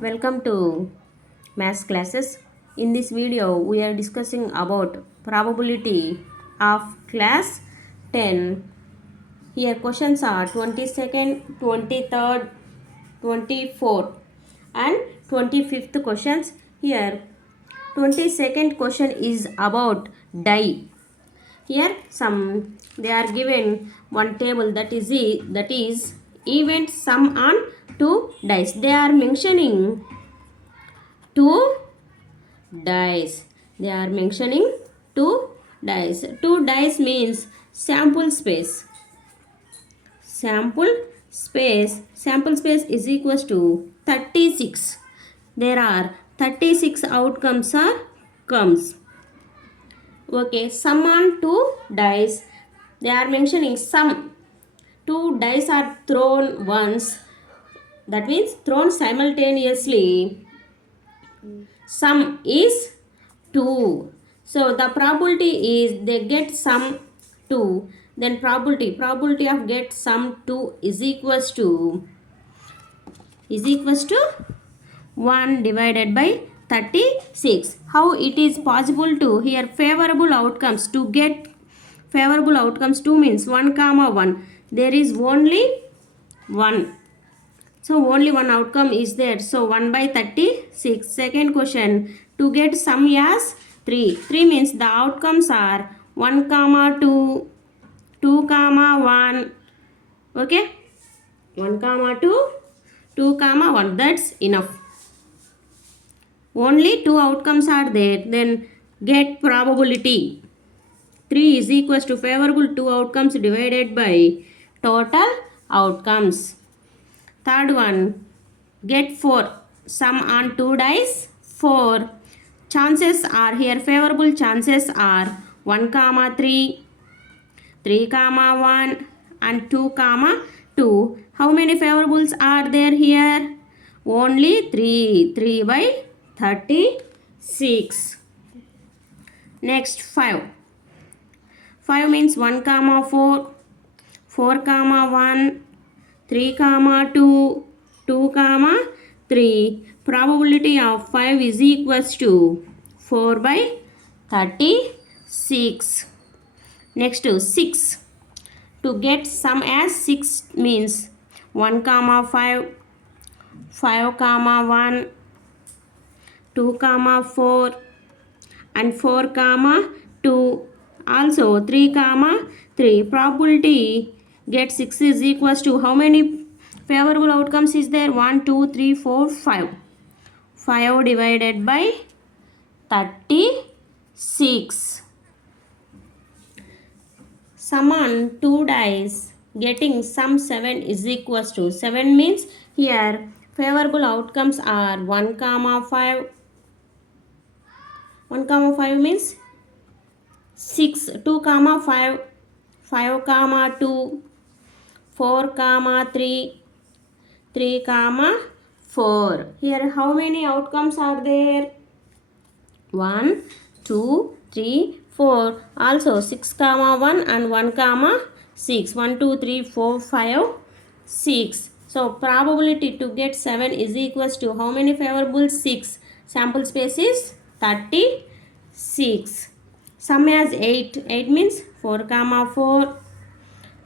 Welcome to maths classes. In this video we are discussing about probability of class 10. Here questions are 22nd, 23rd, 24th and 25th questions. Here 22nd question is about die. Here they are given one table that is event sum on 2 dice. They are mentioning 2 dice. They are mentioning 2 dice. 2 dice means sample space. Sample space is equals to 36. There are 36 outcomes are comes. Okay, sum on 2 dice. They are mentioning sum. 2 dice are thrown once. That means thrown simultaneously. Sum is 2. So the probability is they get sum 2. Then probability of get sum 2 is equals to 1 divided by 36. How it is possible to here favorable outcomes to get favorable outcomes 2 means 1 comma 1. There is only 1. So only one outcome is there. So 1 by 36. Second question. To get sum as 3. 3 means the outcomes are 1 comma 2, 2 comma 1. Okay. 1 comma 2, 2 comma 1. That's enough. Only 2 outcomes are there. Then get probability. 3 is equals to favorable 2 outcomes divided by total outcomes. Third one, get 4. Sum on 2 dice, 4. Chances are here, favorable chances are 1 comma 3, 3 comma 1 and 2 comma 2. How many favorables are there here? Only 3. 3 by 36. Next 5. 5 means 1 comma 4, 4 comma 1, 3 comma 2, 2 comma 3. Probability of 5 is equals to 4 by 36. Next 6. To get sum as 6 means 1 comma 5, 5 comma 1, 2 comma 4 and 4 comma 2. Also 3 comma 3. Probability get 6 is equals to how many favorable outcomes is there? 1, 2, 3, 4, 5. 5 divided by 36. Sum on 2 dice getting sum 7 is equals to 7 means here favorable outcomes are 1 comma 5. 1 comma 5 means 6, 2 comma 5, 5 comma 2, 4 comma 3, 3 comma 4. Here how many outcomes are there? 1, 2, 3, 4. Also 6 comma 1 and 1 comma 6. 1, 2, 3, 4, 5, 6. So probability to get 7 is equals to how many favorables? 6. Sample space is 36. Sum as 8. 8 means 4 comma 4,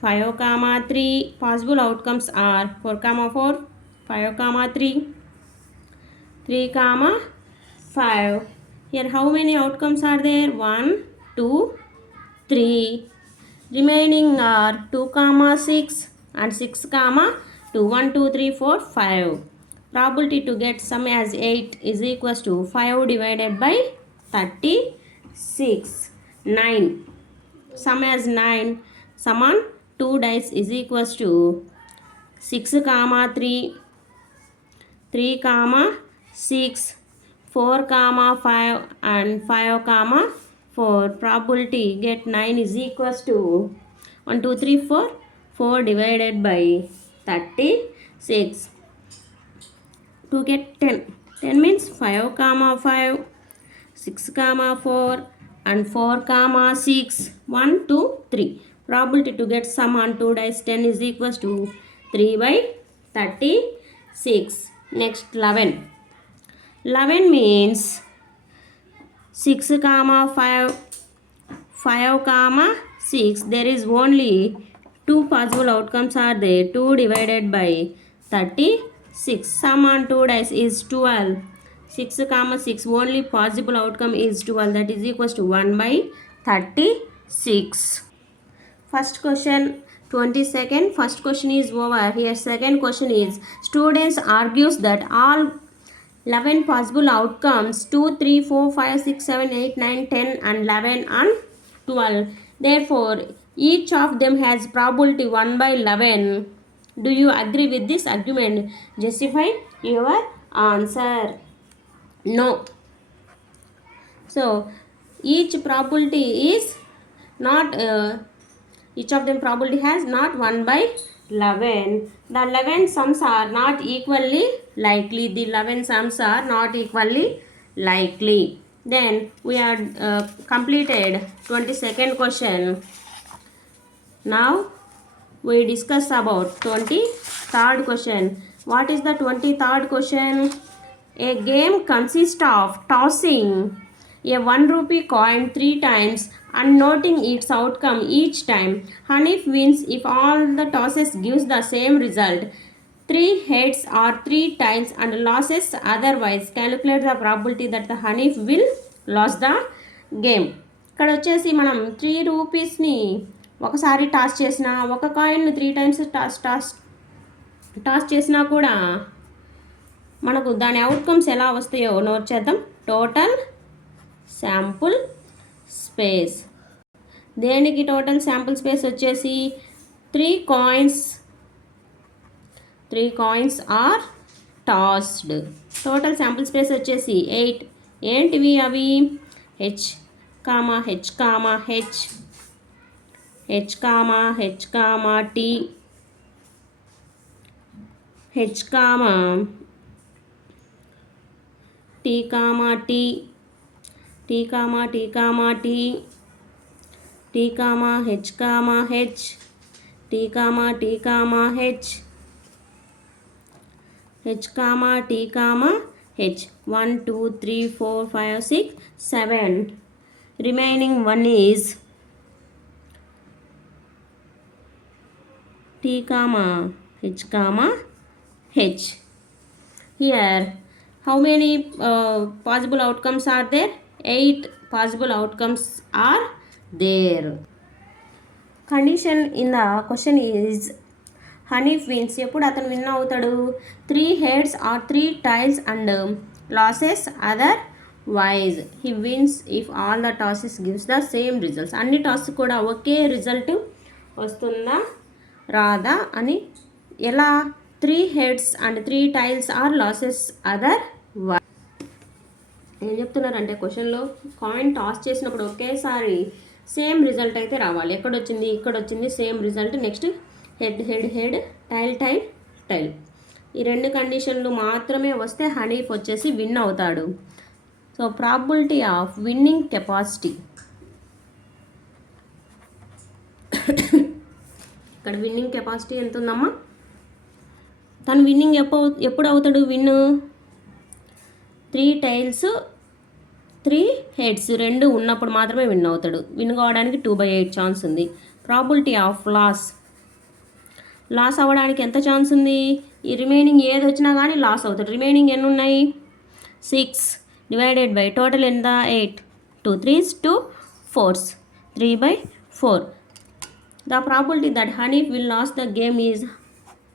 5 comma 3. Possible outcomes are 4 comma 4, 5 comma 3, 3 comma 5. Here how many outcomes are there? 1, 2, 3. Remaining are 2 comma 6 and 6 comma 2. 1, 2, 3, 4, 5. Probability to get sum as 8 is equals to 5 divided by 36. 9. Sum as 9. Sum on 2 dice is equals to 6 comma 3, 3 comma 6, 4 comma 5 and 5 comma 4. Probability get 9 is equals to 1, 2, 3, 4. 4 divided by 36. To get 10. 10 means 5 comma 5, 6 comma 4 and 4 comma 6. 1, 2, 3. Probability to get sum on 2 dice 10 is equals to 3 by 36. Next 11. 11 means 6 comma 5, 5 comma 6. There is only 2 possible outcomes are there. 2 divided by 36. Sum on 2 dice is 12. 6 comma 6. Only possible outcome is 12. That is equals to 1 by 36. First question 22nd. First question is over. Here second question is, students argues that all 11 possible outcomes 2, 3, 4, 5, 6, 7, 8, 9, 10 and 11 and 12. Therefore, each of them has probability 1 by 11. Do you agree with this argument? Justify your answer. No. So, each probability is not, each of them probability has not 1 by 11. The 11 sums are not equally likely. The 11 sums are not equally likely. Then we are completed 22nd question. Now we discuss about 23rd question. What is the 23rd question? A game consists of tossing a 1 rupee coin 3 times and noting its outcome each time. Hanif wins if all the tosses gives the same result. 3 heads or 3 tails and losses otherwise. Calculate the probability that the Hanif will lose the game. ఇక్కడ వచ్చేసి మనం 3 రూపీస్ని ఒకసారి టాస్ చేసినా, ఒక కాయిన్ 3 times toss చేసినా కూడా మనకు దాని అవుట్కమ్స్ ఎలా వస్తాయో నోట్ చేద్దాం. Total sample space. దేనికి టోటల్ శాంపుల్ స్పేస్ వచ్చేసి 3 coins are tossed. Total sample space వచ్చేసి 8. ఏంటివి అవి? H comma H comma H, H comma H comma T, H comma T comma T, T comma T comma T, T comma H comma H, T comma T comma H, H comma T comma H. 1 2 3 4 5 6 7. Remaining one is T comma H comma H. Here how many possible outcomes are there? 8 possible outcomes are there. Condition in the question is Hanif wins. ఎప్పుడు అతను విన్ అవుతాడు? 3 heads or 3 tails and losses otherwise. He wins if all the tosses gives the same results. అన్ని టాస్ కూడా ఒకే రిజల్ట్ వస్తుందా రాదా అని. ఎలా? 3 heads and 3 tails are losses otherwise. ఏం చెప్తున్నారంటే క్వశ్చన్లో కాయిన్ టాస్ చేసినప్పుడు ఒకేసారి సేమ్ రిజల్ట్ అయితే రావాలి. ఎక్కడొచ్చింది? ఇక్కడ వచ్చింది same result. Next head head head, tail tail tail. ఈ 2 కండిషన్లు మాత్రమే వస్తే హనీఫ్ వచ్చేసి విన్ అవుతాడు. So probability of winning capacity, ఇక్కడ విన్నింగ్ కెపాసిటీ ఎంత ఉందమ్మా? తను విన్నింగ్ ఎప్పుడు అవుతాడు? విన్ 3 టైల్స్ 3 హెడ్స్ 2 ఉన్నప్పుడు మాత్రమే విన్ అవుతాడు. విన్ కావడానికి 2/8 ఛాన్స్ ఉంది. ప్రాబిలిటీ ఆఫ్ లాస్ అవ్వడానికి ఎంత ఛాన్స్ ఉంది? ఈ రిమైనింగ్ ఏది వచ్చినా కానీ లాస్ అవుతాడు. రిమైనింగ్ ఎన్ని ఉన్నాయి? 6 డివైడెడ్ బై టోటల్ ఎంత? 8. 2 3s 2 4s 3/4. The probability that Hanif will lose the game is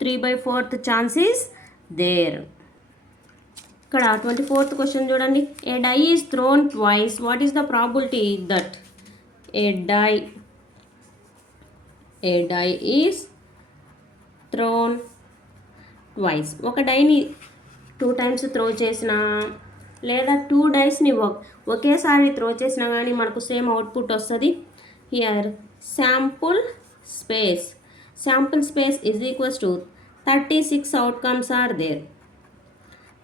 3/4 chance is there. ఇక్కడ 24th క్వశ్చన్ చూడండి. A die is thrown twice. What is the probability that a die is thrown twice? ఒక డైని 2 times throw చేసినా లేదా 2 డైస్ని ఒకేసారి త్రో చేసినా కానీ మనకు సేమ్ అవుట్పుట్ వస్తుంది. Here sample space is equals to 36 outcomes are there.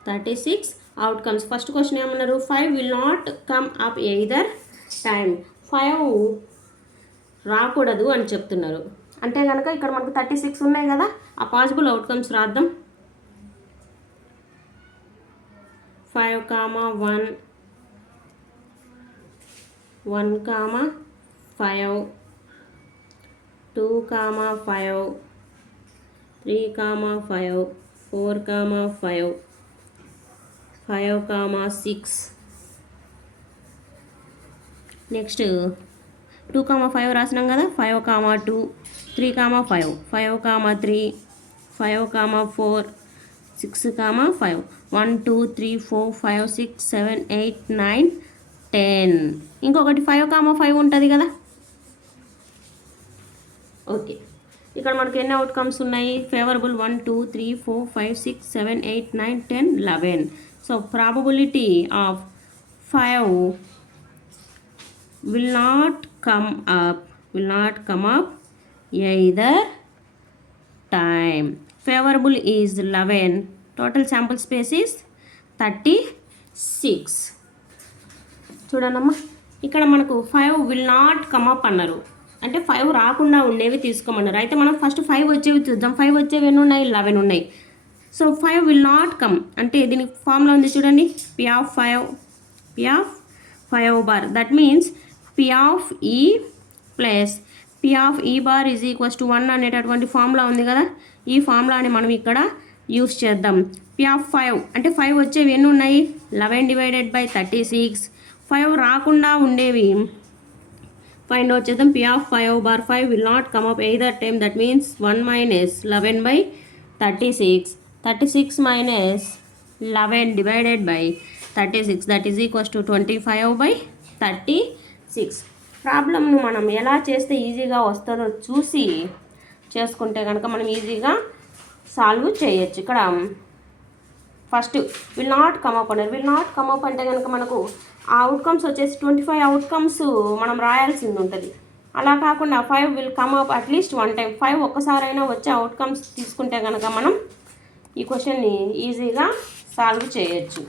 36 outcomes. First question ఏమన్నారు? 5 will not come up either time. 5 రాకూడదు అని చెప్తున్నారు. అంటే కనుక ఇక్కడ మనకు 36 ఉన్నాయి కదా, ఆ పాసిబుల్ అవుట్కమ్స్ రాద్దాం. 5, 1, 1, 5, 2, 5, 3, 5, 4, 5, 5, 6. నెక్స్ట్ 2, 5 రాసినాం కదా, 5, 2, 3, 5, 5, 3, 5, 4, 6, 5, 1, 2, 3, 4, 5, 6, 7, 8, 9, 10. ఇంకొకటి 5, 5 ఉంటుంది కదా. ఓకే, ఇక్కడ మనకి ఎన్ని అవుట్కమ్స్ ఉన్నాయి? ఫేవరబుల్ 1, 2, 3, 4, 5, 6, 7, 8, 9, 10, 11. So probability of 5 will not come up either time. Favorable is 11. Total sample space is 36. చూడండమ్మా, ఇక్కడ మనకు 5 will not come up అన్నారు, అంటే 5 రాకుండా ఉండేవి తీసుకోమన్నారు. అయితే మనం ఫస్ట్ 5 వచ్చేవి చూద్దాం. 5 వచ్చేవి ఎన్ని ఉన్నాయి? 11 ఉన్నాయి. సో 5 will not come అంటే దీనికి ఫార్ములా ఉంది చూడండి, P of 5 bar. That means P of E plus P of E bar is equals to 1 అనేటటువంటి ఫార్ములా ఉంది కదా. ఈ ఫార్ములాని మనం ఇక్కడ యూస్ చేద్దాం. P of 5 అంటే 5 వచ్చేవి ఎన్ని ఉన్నాయి? 11 డివైడెడ్ బై 36. 5 రాకుండా ఉండేవి ఫైండ్ అవుట్ చేద్దాం. P of 5 bar 5 will not come up either time. That means 1 minus 11 by 36. 36 minus 11 divided by 36, that is equals to 25 by 36. ప్రాబ్లమ్ను మనం ఎలా చేస్తే ఈజీగా వస్తుందో చూసి చేసుకుంటే కనుక మనం ఈజీగా సాల్వ్ చేయొచ్చు. ఇక్కడ first will not come up అన్నారు. విల్ నాట్ కమ్ అప్ అంటే కనుక మనకు ఆ అవుట్కమ్స్ వచ్చేసి 25 అవుట్కమ్స్ మనం రాయాల్సింది ఉంటుంది. అలా కాకుండా 5 విల్ కమ్ అప్ అట్లీస్ట్ 1 టైం. 5 ఒక్కసారైనా వచ్చే అవుట్కమ్స్ తీసుకుంటే కనుక మనం ఈ క్వశ్చన్ని ఈజీగా సాల్వ్ చేయొచ్చు.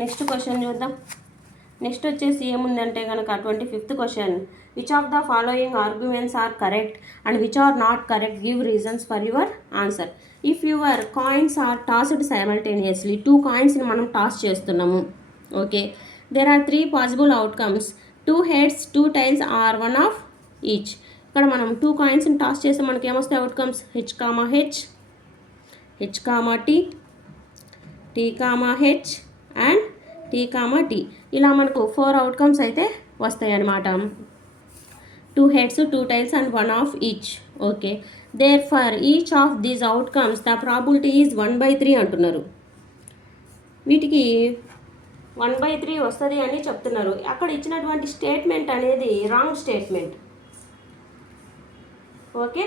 నెక్స్ట్ క్వశ్చన్ చూద్దాం. నెక్స్ట్ వచ్చేసి ఏముందంటే కనుక 25th question, which of the following arguments are correct and which are not correct, give reasons for your answer. If your coins are tossed simultaneously, 2 కాయిన్స్ని మనం టాస్ చేస్తున్నాము. Okay, there are 3 possible outcomes, 2 heads, 2 tails or 1 of each. ఇక్కడ మనం 2 కాయిన్స్ని టాస్ చేస్తే మనకి ఏమొస్తాయి outcomes? H, H, T, T, H and T, T. ఇలా మనకు 4 అవుట్కమ్స్ అయితే వస్తాయి అన్నమాట. 2 heads, 2 tails and 1 of each. Okay, there for each of these outcomes the probability is 1/3 అంటున్నారు. వీటికి 1/3 వస్తుంది అని చెప్తున్నారు. అక్కడ ఇచ్చినటువంటి స్టేట్మెంట్ అనేది wrong statement. Okay,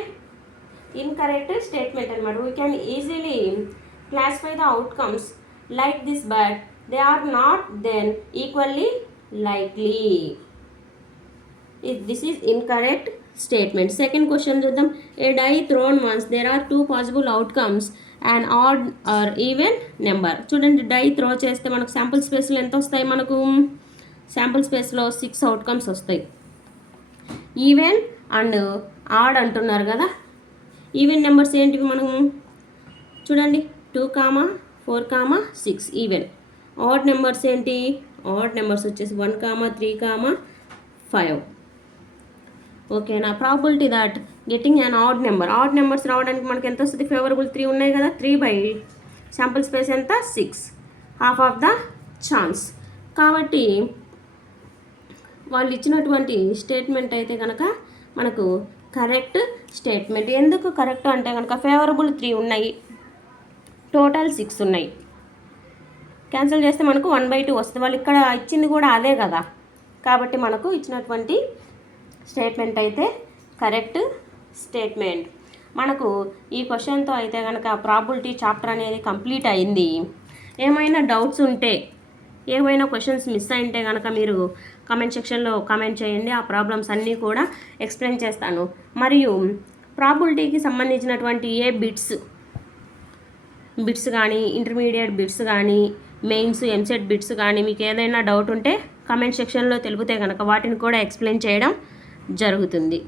incorrect statement అనమాట. We can easily classify the outcomes like this, but they are not then equally likely. This is incorrect statement. Second question చూద్దాం. A die thrown once, there are 2 possible outcomes and odd or even number. చూడండి, die throw చేస్తే మనకు శాంపుల్ స్పేస్లో ఎంత వస్తాయి? మనకు శాంపుల్ స్పేస్లో 6 అవుట్కమ్స్ వస్తాయి. ఈవెన్ అండ్ ఆడ్ అంటున్నారు కదా. ఈవెన్ నెంబర్స్ ఏంటివి మనము చూడండి, 2, 4, 6 ఈవెన్. ఆడ్ నెంబర్స్ ఏంటి? ఆడ్ నెంబర్స్ వచ్చేసి 1, 3, 5. ఓకేనా, probability that getting an odd number. Odd numbers రావడానికి మనకి ఎంత వస్తుంది? ఫేవరబుల్ 3 ఉన్నాయి కదా. 3 బై శాంపుల్ స్పేస్ ఎంత? 6, హాఫ్ ఆఫ్ ద ఛాన్స్. కాబట్టి వాళ్ళు ఇచ్చినటువంటి స్టేట్మెంట్ అయితే కనుక మనకు కరెక్ట్ స్టేట్మెంట్. ఎందుకు కరెక్ట్ అంటే కనుక ఫేవరబుల్ 3 ఉన్నాయి, టోటల్ 6 ఉన్నాయి. క్యాన్సిల్ చేస్తే మనకు 1/2 వస్తుంది. వాళ్ళు ఇక్కడ ఇచ్చింది కూడా అదే కదా. కాబట్టి మనకు ఇచ్చినటువంటి స్టేట్మెంట్ అయితే కరెక్ట్ స్టేట్మెంట్. మనకు ఈ క్వశ్చన్తో అయితే కనుక ప్రాబిలిటీ చాప్టర్ అనేది కంప్లీట్ అయింది. ఏమైనా డౌట్స్ ఉంటే, ఏమైనా క్వశ్చన్స్ మిస్ అయింటే కనుక మీరు కామెంట్ సెక్షన్లో కామెంట్ చేయండి. ఆ ప్రాబ్లమ్స్ అన్నీ కూడా ఎక్స్ప్లెయిన్ చేస్తాను. మరియు ప్రాబిలిటీకి సంబంధించినటువంటి ఏ బిట్స్ కానీ, ఇంటర్మీడియట్ బిట్స్ కానీ, మెయిన్స్, ఎంసెట్ బిట్స్ కానీ మీకు ఏదైనా డౌట్ ఉంటే కామెంట్ సెక్షన్లో తెలిపితే కనుక వాటిని కూడా ఎక్స్ప్లెయిన్ చేయడం జరుగుతుంది.